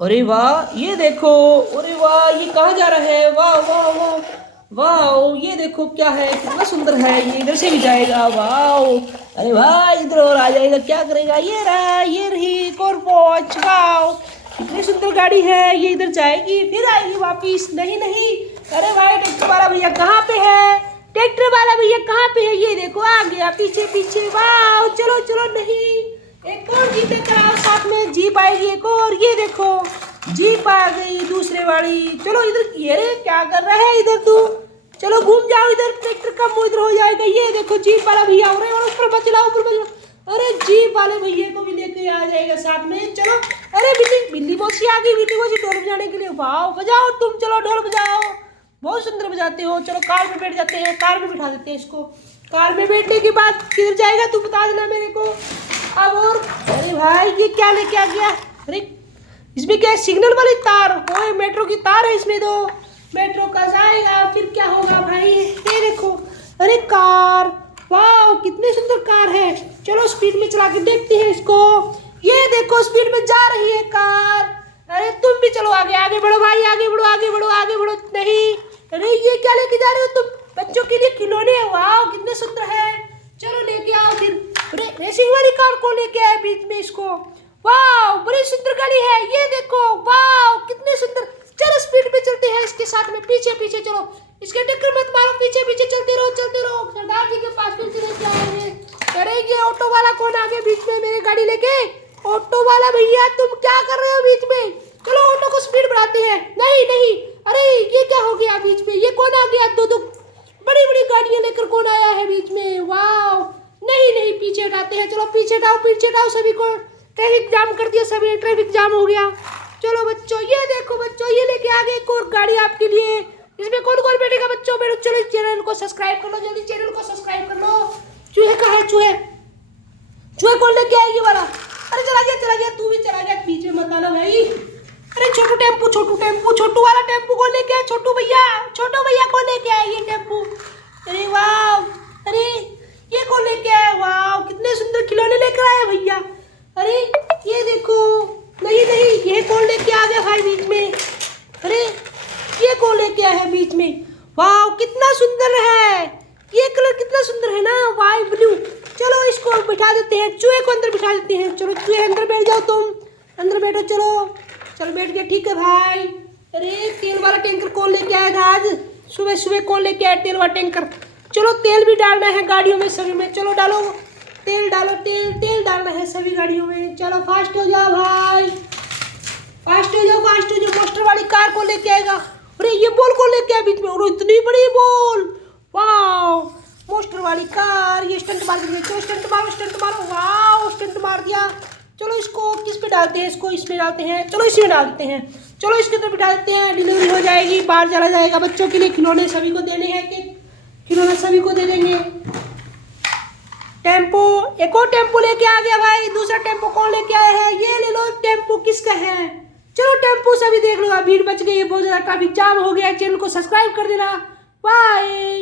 अरे वाह ये देखो। अरे वाह ये कहाँ जा रहा है? वाह वाह वाह वाह ये देखो क्या है, कितना सुंदर है ये, इधर से भी जाएगा। वाह अरे वाह इधर और आ जाएगा, क्या करेगा? ये रहा, ये रही एक और पहुंच। वाह कितनी सुंदर गाड़ी है ये, इधर जाएगी फिर आएगी वापिस। नहीं नहीं, अरे भाई ट्रैक्टर वाला भैया कहाँ पे है? ट्रैक्टर वाला भैया कहाँ पे है? ये देखो आ गया पीछे पीछे। वाह चलो चलो, नहीं एक और जीप लेकर आओ साथ में, जीप आएगी एक और। ये देखो जीप आ गई दूसरे वाली। चलो इधर, ये रे क्या कर रहा है इधर तू? चलो घूम जाओ इधर, ट्रैक्टर का मुंह इधर हो जाएगा। ये देखो जीप वाला भैया, अरे ऊपर मत चलाओ, ऊपर मत चलाओ। अरे जीप वाले भैया को भी लेके आ जाएगा साथ में। चलो अरे बिल्ली बिल्ली मौसी आ गई, बिल्ली मौसी ढोल बजाने के लिए। वाह बजाओ तुम, चलो ढोल बजाओ, बहुत सुंदर बजाते हो। चलो कार में बैठ जाते हैं, कार में बिठा देते हैं इसको। कार में बैठने के बाद किधर जाएगा तू बता देना मेरे को अब। और अरे भाई ये क्या लेके आ गया? अरे इसमें क्या है? सिग्नल वाली तार। ओए मेट्रो की तार है इसमें तो, मेट्रो का जाएगा फिर क्या होगा भाई? ये देखो, अरे कार, वाह कितनी सुंदर कार है। चलो स्पीड में चला के देखते हैं इसको। ये देखो स्पीड में जा रही है कार। अरे तुम भी चलो आगे, आगे बढ़ो भाई, आगे बढ़ो आगे बढ़ो आगे बढ़ो। नहीं, अरे ये क्या लेके जा रहे हो तुम? बच्चों के लिए खिलौने। वाह कितने सुंदर है, चलो लेके आओ फिर। रेसिंग वाली कार को लेके आए बीच में इसको। वाह बड़ी सुंदर गाड़ी है ये देखो। वाह कितने सुंदर। चलो स्पीड पे चलते हैं इसके साथ में, पीछे पीछे चलो, इसके टक्कर मत मारो, पीछे पीछे चलते रहो चलते रहो। सरदार जी के पास फिर से लेके आएंगे। अरे ये ऑटो वाला कौन आ गया बीच में मेरी गाड़ी लेके? ऑटो वाला भैया तुम क्या कर रहे हो बीच में? चलो ऑटो को स्पीड बढ़ाते हैं। नहीं नहीं, अरे ये क्या हो गया बीच में? ये कौन आ गया? दो दो बड़ी बड़ी गाड़ियां लेकर कौन आया है बीच में? वाह नहीं नहीं, पीछे हटाते हैं। चलो पीछे हटाओ पीछे हटाओ, सभी को ट्रैफिक जाम कर दिया, सभी ट्रैफिक जाम हो गया। चलो बच्चों, ये देखो बच्चों, ये लेके आ गए एक और गाड़ी आपके लिए। इसमें कौन कौन बैठेगा बच्चों? बैठो, चलो इस चैनल को सब्सक्राइब कर लो, जल्दी चैनल को सब्सक्राइब कर लो। चूहे का है चूहे, चूहे कौन लेके आएगी वाला? अरे चला गया तू भी चला गया, बीच में मत आना भाई। अरे छोटू टेम्पू, छोटू वाला टेम्पू कौन लेके आए? छोटू भैया कौन लेके आए ये टेम्पू? अरे वाह, अरे ये कौन लेके आए? वाह कितने सुंदर खिलौने लेकर आए भैया। अरे ये देखो, नहीं नहीं, ये कौन लेके आ गया भाई बीच में? अरे ये कौन लेके आया है बीच में? वाह कितना सुंदर है, ये कलर कितना सुंदर है ना, वाइट ब्लू। चलो इसको बिठा देते हैं, चूहे को अंदर बिठा देते हैं। चलो चूहे अंदर बैठ जाओ, तुम अंदर बैठो। चलो बैठ गया, ठीक है भाई। अरे तेल वाला टैंकर कौन लेके आएगा आज? सुबह सुबह कौन लेके आया तेल वाला टैंकर? चलो तेल भी डालना है गाड़ियों में सभी में। चलो डालो तेल, डालो तेल डालना है सभी गाड़ियों में। चलो फास्ट हो जाओ भाई, फास्ट हो जाओ मोस्टर वाली कार कौन लेके आएगा? अरे ये बॉल कौन लेके आया बीच में? और इतनी बड़ी बॉल, वाह मोस्टर वाली कार। ये स्टंट मार देंगे, चलो स्टंट मारो। वाह स्टंट मार दिया। चलो इसको किस पे डालते हैं? इसको इसमें डालते हैं, चलो इसमें डालते हैं। चलो इसके अंदर बिठा देते हैं, डिलीवरी हो जाएगी, बाहर चला जाएगा। बच्चों के लिए खिलौने सभी को देने हैं कि खिलौने सभी को दे देंगे। टेम्पो, एक और टेम्पो लेके आ गया भाई। दूसरा टेम्पो कौन लेके आया है? ये ले लो, टेम्पो किसका है? चलो टेम्पो सभी देख लो, भीड़ बच गई है बहुत ज्यादा, ट्रैफिक जाम हो गया। चैनल को सब्सक्राइब कर देना। बाय।